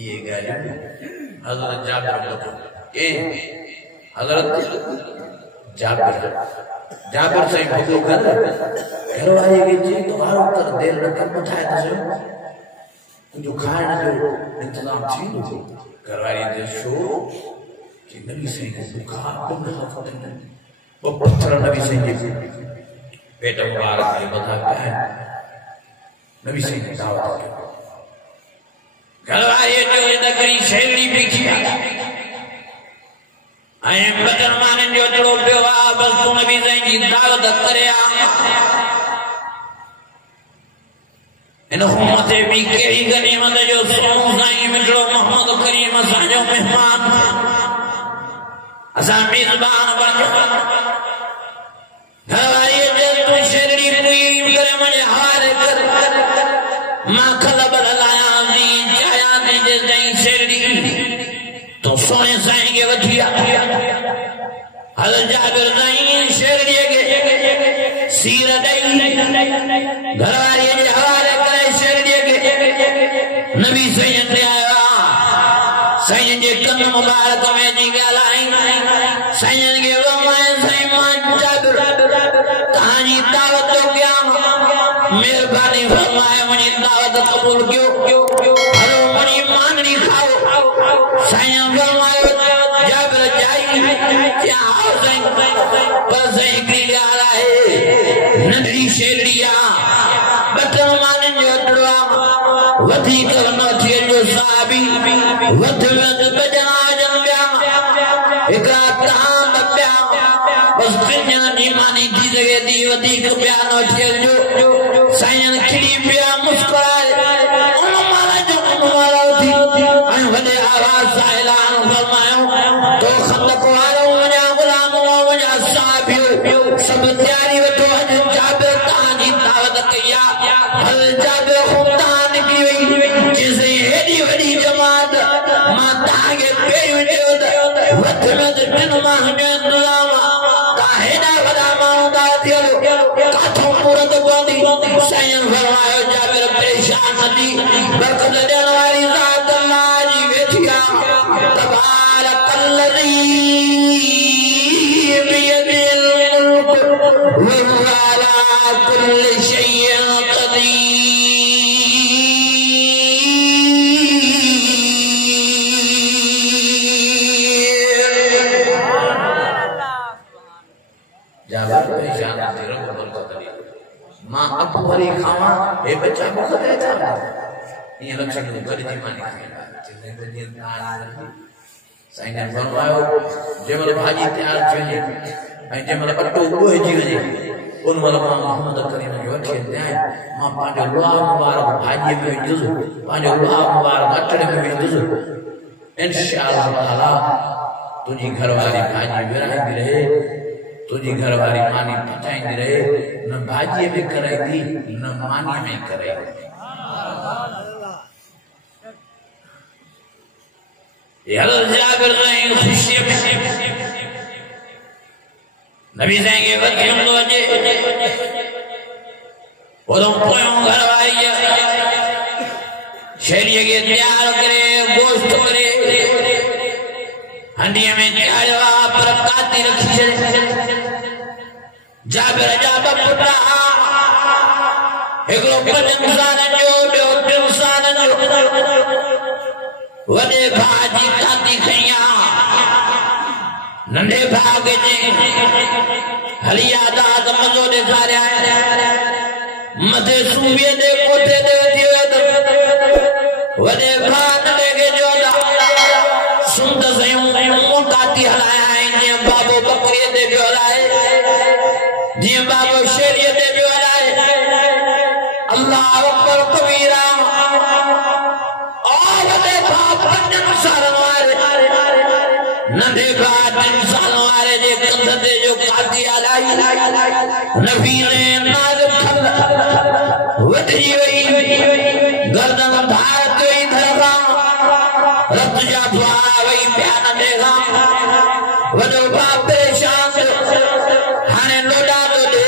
ये गाली हजरत जाबिर के हजरत जाबिर से भूखो कर घरवाले के जी तुम्हारो कर देर रखन बुझाए तो जो खाने जो इंतजाम थी घरवाले जो शो कि नबी से बुखार बंद होते हैं वो पत्थर नबी से पेट मुबारक के बता है नबी से दावत घरवाले जो नगरी शेरड़ी पीछे आए बदन मानन जो जड़ो पियो आ बस तू नबी से दावत करे आ इन उम्मत भी केड़ी गनीमत जो सोम साईं मिलो मोहम्मद करीम साजो मेहमान असा मेजबान बन घरवाले जो तू शेरड़ी कोई करे मुझे हार कर मां खलब लाया दी जाया दी जे दई शेरड़ी तो सोने साईं के वठिया हल जाबिर नहीं शेरड़ी के सीर दई घरवाले जे हवाले करे शेरड़ी के नबी सैयद ने आया सैयद जे कन मुबारक में जी गालाई सैयद के वो मैं सैयद जाबिर कहानी दावत तो क्या मेहरबानी फरमाए मुझे दावत कबूल क्यों हरो मुझे मांगनी खाओ सैयद फरमाए जाबिर जाई क्या आओ सैयद पर सैयद की गाला है नंदी शेरड़िया बतन मानन जो डुआ वधी करनो थे जो साबी वध वध बजना जंबिया एकरा ताम प्या बस दुनिया दी मानी दी जगे दी वधी प्या नो थे जो साईं खिड़ी पिया मुस्कुराए उन मारा थी अन वडे आवाज साइलान फरमायो तो खंदक वालो वजा गुलाम वजा साबियो सब तैयारी वठो अज जाबिर ताजी दावत कया हल जाबिर खुदान की जैसे हेडी वडी जमात मां तागे पेर विचो वथ में बिन मां में गुलाम काहेडा वडा मां दा थियो काथो पूरत बोंदी साईं फरमायो जाबिर परेशान थी बरकत देण वाली ज़ात अल्लाह जी वेठिया तबारकल्लज़ी बियदिल मुल्क व हुवा अला कुल्लि शैइन क़दीर जाबिर परेशान थी रब बरकत दी मां अब भरी खावा ए बच्चा बहुत है था ये लक्षण को करी थी मानी जिंदगी नाराज साईं ने फरमायो जेमल भाजी तैयार थी ऐ जेमल अटो बोए जी वजे उन मल मोहम्मद करीम जो अठे न्याय मां पांजो लोहा मुबारक भाजी में विझुस पांजो लोहा मुबारक अटड़े में विझुस इंशाअल्लाह ताला तुझी घरवाली भाजी विराईंदी रहे तुझी घरवाली मानी पचाईंदी रहे न भाजी में कराईंदी न मानी में कराईंदी यार जाबिर नहीं खुशी में नबी साईं के वक़्त हम लोगे ओदों पोयों घरवाली शेरिया के तैयार करे गोश्त करे हंडिया में तैयार पर काती रखी जाबिर जा बपुटा एकलो पर इंसान जो ॿियो इंसान जो वॾे भाउ जी काती खईं नंढे भाउ खे हली आदा त मज़ो ॾेखारिया मथे सूबीअ ते कोठे ते वेठी हुयो त वॾे भाउ नंढे खे चयो सुंद सयूं काती हलाया जीअं बाबो बकरीअ ते पियो हलाए जीअं बाबो शेरीअ ते पियो हलाए अल्लाह अकबर कबीरा नंढे भाउ 3 साल वारे जे कंध ते जो काती हलाई नबी ने नाज़ खल वठी वई गर्दन धार ते धरा रत जा फुआ वई पिया नंढे खां वॾो भाउ परेशान हाणे लोॾा थो ॾे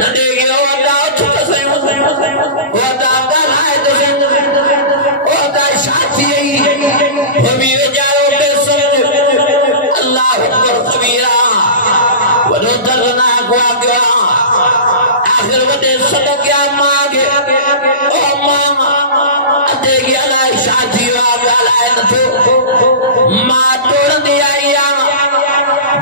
नंढे खे वॾा उथो सयूं वॾा ॻाल्हाए थो वॾा छा थी वई पते की अलाए शादी वालाए न तो मां तोड़ंदी आई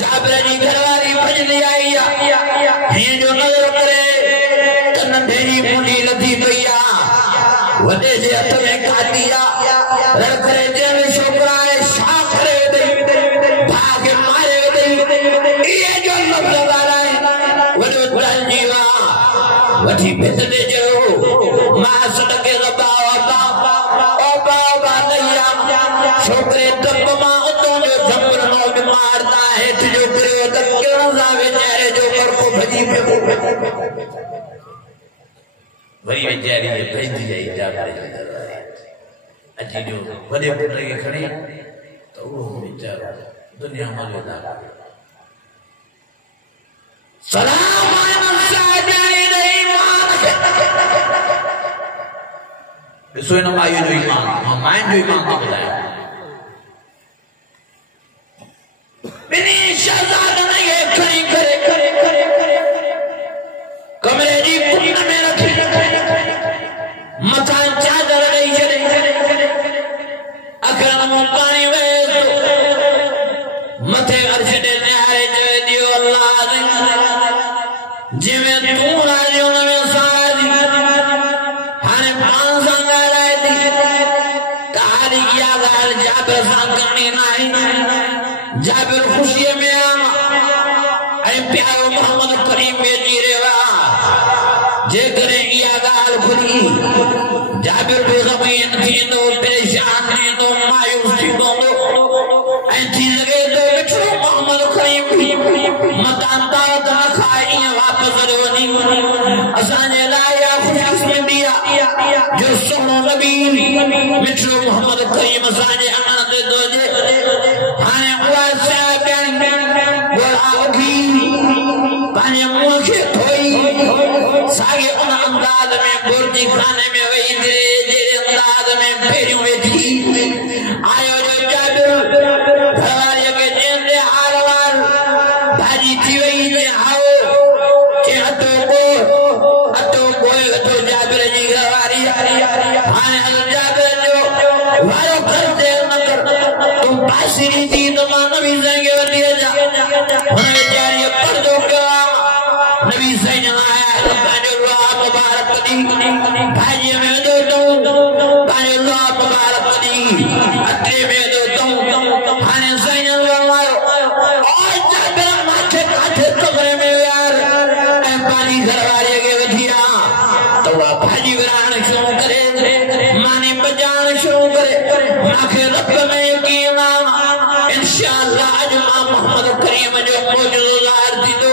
जाबिर जी घरवारी भजदी आई हे जो नजर करे त नंढे जी मुंडी लधी पई वडे जे हथ में काटी रड़ करे जे छोकरा है छा करे भागे मारे ये जो लफ्ज़ वालाए वडो जीवा वठी भितरे जो मां सदके छोकरे तब मां उतो जो जंगल नो मारता है जो करे त केड़ा सा बेचारे जो कर को भजी पे वही बेचारी भेजी आई जाबिर अजी जो वडे पुट के खणी तो वो बेचारा दुनिया में लेदा सलाम अलैकुम साजाए नहीं मान इसो न मायो जो ईमान मां जो ईमान तो बताया बिनी शहजाद ने ये खड़ी करे कमरे जी पुन में रखी मथा चादर नहीं चले अकरम पानी में मथे अर्श दे न्यारे जो दियो अल्लाह जिवे तू राजी उन में सारी हाने पांच संगाराए दी कहानी किया गाल जाबिर सांगनी नहीं जाबिर खुशी में अरे प्यारो मोहम्मद करीम में जीरेवा जे करे या गाल खुली जाबिर बेगमीन थी तो परेशान थी तो मायूस थी तो ऐसी लगे तो बिछो मोहम्मद करीम मकानता तो न खाई वापस रोनी असाने लाया खुशकिस्मत दिया जो सोनो नबी मिठो मोहम्मद करीम असाने अमानत दो जे हाने हुआ साहब बोलाओगी पानी मुंह के धोई सागे उन अंदाज में गुर्जी खाने में वही धीरे अंदाज में फेरियों में थी आयो जो जाबिर घरवाली के जेंदे हालवार भाजी थी वही जे आओ के हतो जाबिर जी घरवाली हाने जाबिर जो वारो करते न कर तुम बासिरी थी तो मां नबी संगे वठी जा हुने जारी पर जो नबी सही आया बाजो दुआ मुबारक दी भाई में दो बाजो दुआ मुबारक दी अते में दो हाने सही फरमायो और जाबिर माथे काठे कमरे में यार ए पानी घरवाले के वठिया तो भाजी विरान शुरू करे मानी बजान शुरू करे माखे रब में यकीन इंशाअल्लाह आज मोहम्मद करीम जो मौजूदार थी तो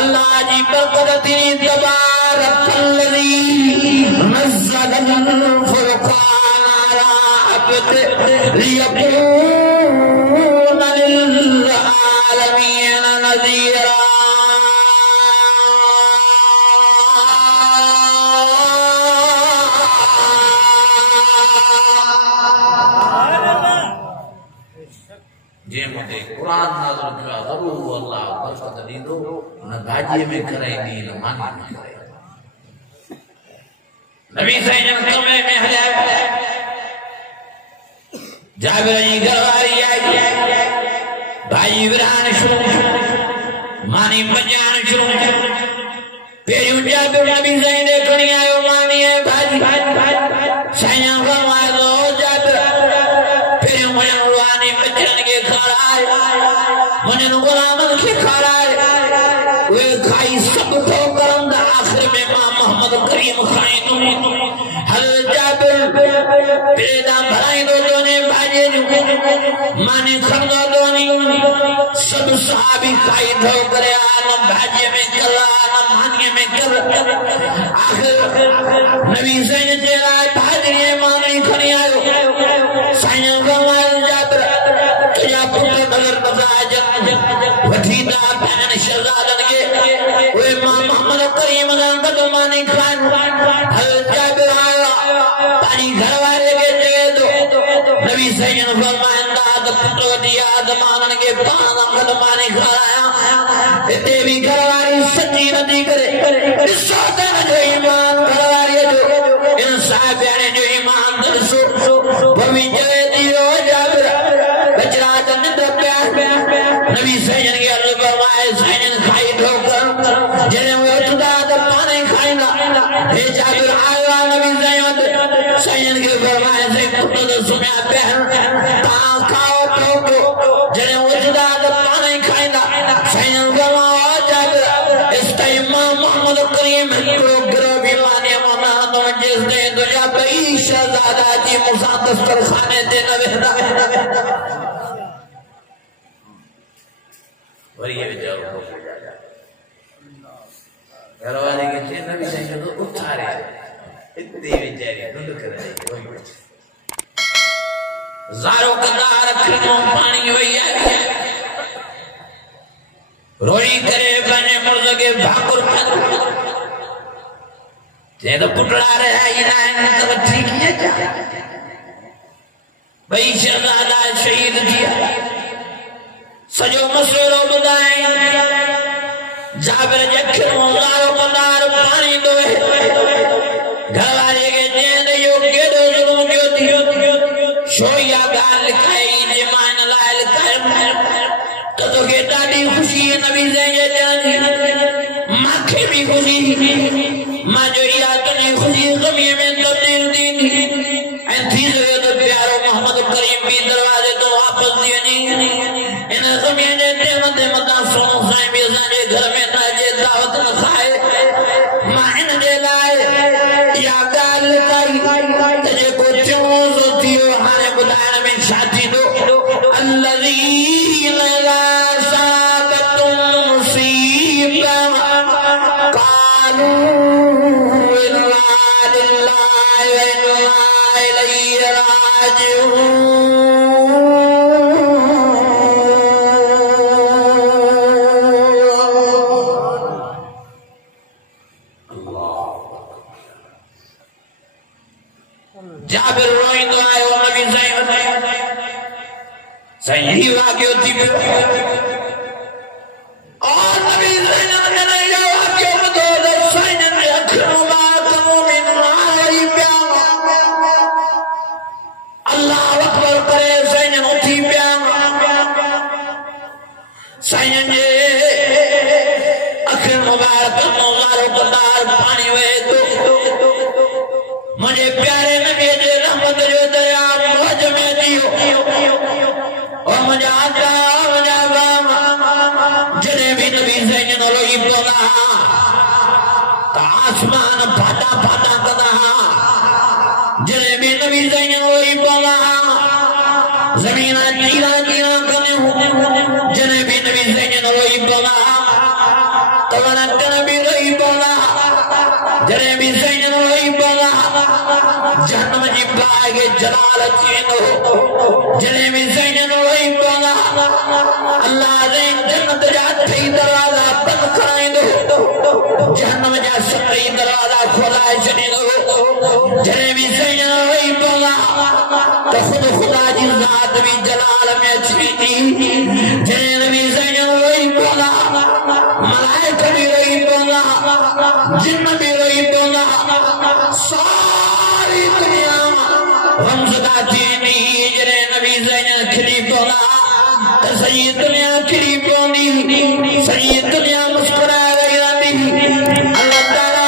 अल्लाह जी बरकत दी तबारकल्लज़ी नज़्ज़ल फुरक़ान अला अब्दिही लियकून लिल आलमीन नज़ीरा जे मुझे कुरान नाज़िल किया जरूर अल्लाह बरकत दींदो न भाजी में कराईंदी न मानी में कराईंदी नबी सही ने कमरे में हलाया जाबिर जी घरवाली आई भाई विरान शुरू मानी बजान शुरू पेरियों जाबिर नबी सही ने खणी आयो मानी है भाजी सही फरमायो जाबिर पेरियों मुआनी बचन के खड़ाए मुने गुलामन के खड़ाए वे खाई सब तो करंद आखिर में मां मोहम्मद करीम खाई हल जाबिर पेदा भराई दो ने भाजे माने खंगा दोनी सब सहाबी खाई धो करे आलम भाजे में कला आलम मानिए में कर आखिर नबी सही तेरा भाजे माने खणी आयो सही फरमाया जाबिर या पुत्र नजर नजाजत वठीदा बहन शहजादन के वे मां मोहम्मद करीम का माने खान हल जाबिर आया पानी घरवाले के दे दो नबी सही ने फरमाया औलाद पुत्र दिया दमानन के पान कलमाने खराया देवी घरवारी सच्ची नदी करे सोतन जो ईमान घरवारी जो इंसाफ यानी जो ईमान दरसो भवी जय दियो जाबिर बचरा जन्नत प्यार नबी सैयद के अर्ज फरमाए सैयद खाई ठोकर जने वो खुदा द पानी खाइना हे जाबिर आया नबी सैयद के फरमाए से पुत्र सुना बहन ता खाओ ठोको जने वो खुदा द पानी खाइना सैयद फरमाया जाबिर इस टाइम मोहम्मद करीम को गिरवी माने मना तो जिस ने दुनिया पे शहजादा जी मूसा दस्तरखाने दे नवेदा और ये जाओ घरवाले के थे नबी सैयद को उठारे इतने बेचारे ढूंढ कर रहे वही बच्चे जारो कदार खनो पानी वही है रोई करे बने मुर्द के भाकुर ते तो पुटड़ा रहा इना तो ठीक है क्या भाई शहजादा शहीद किया सजो मसलो बुदाए जाबिर जखनो जारो कदार पानी दोए घरवाले के जेंद योग्य दो जुलूम ज्योति शोया गाल खाई जमान लाल कर तो के दादी खुशी नबी सैयद जानी माखे भी खुशी मां जो याद नहीं खुशी गमी में तब्दील दी ऐसी जगह तो प्यारो मोहम्मद करीम भी दरवाजे तो वापस दिए नहीं इन गमी ने देवते मता सोनो साईं भी साजे घर में ताजे दावत न खाए मां इन दे लाए या गाल कई तजे को चोज थियो हाने बुलान में शादी दो अल्लज़ीन ला साबतुम मुसीबा कालू इन्ना लिल्लाहि व इन्ना इलैहि राजिऊन जाबिर रोइंदो आयो नबी सैयद सही वाक्यो थी और नबी सैयद ने नहीं वाक्यो बतो सैयद ने अखरो बात मोमिन आई प्यार अल्लाह अकबर करे सैयद उठी प्यार सैयद ने अखर मुबारक नौजारो कदार पानी वे तो मुझे प्यारे नबी जे रहमत जो दया मुझ में दियो और मुझे आजा मुझे बामा जने भी नबी सैयद रोई बोला तो आसमान फाटा फाटा कदा जने भी नबी सैयद रोई बोला जमीन चीरा चीरा कने जने भी नबी सैयद रोई बोला तो नबी रोई बोला जने भी सैयद रोई बोला जन्म जी बागे जलाल चेनो जने भी सैयद रोई बोला अल्लाह ने जन्नत जा थई दरवाजा बंद कराई दो जन्म जा सही दरवाजा खोला छड़ी दो जने भी सैयद रोई बोला तो खुद खुदा जी जात भी जलाल में छीटी जने भी सैयद रोई बोला मलाइका भी रोई बोला जिन्न भी रोई बोला सारी दुनिया हमसदा चीनी जरे नबी सैयद खिली बोला तो सही दुनिया खिली बोली सही दुनिया मुस्कुरा रही रही अल्लाह ताला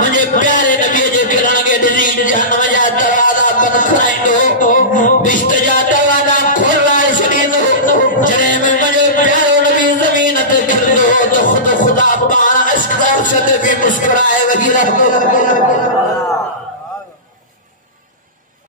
मुझे प्यारे नबी जे किरण के दिल जहन्नम जा दरवाजा बंद कराई दो बिश्त जा दरवाजा खोला छड़ी दो जरे में मुझे प्यारो नबी जमीन पे गिर दो तो खुद खुदा पाना इश्क से भी मुस्कुराए वही रहो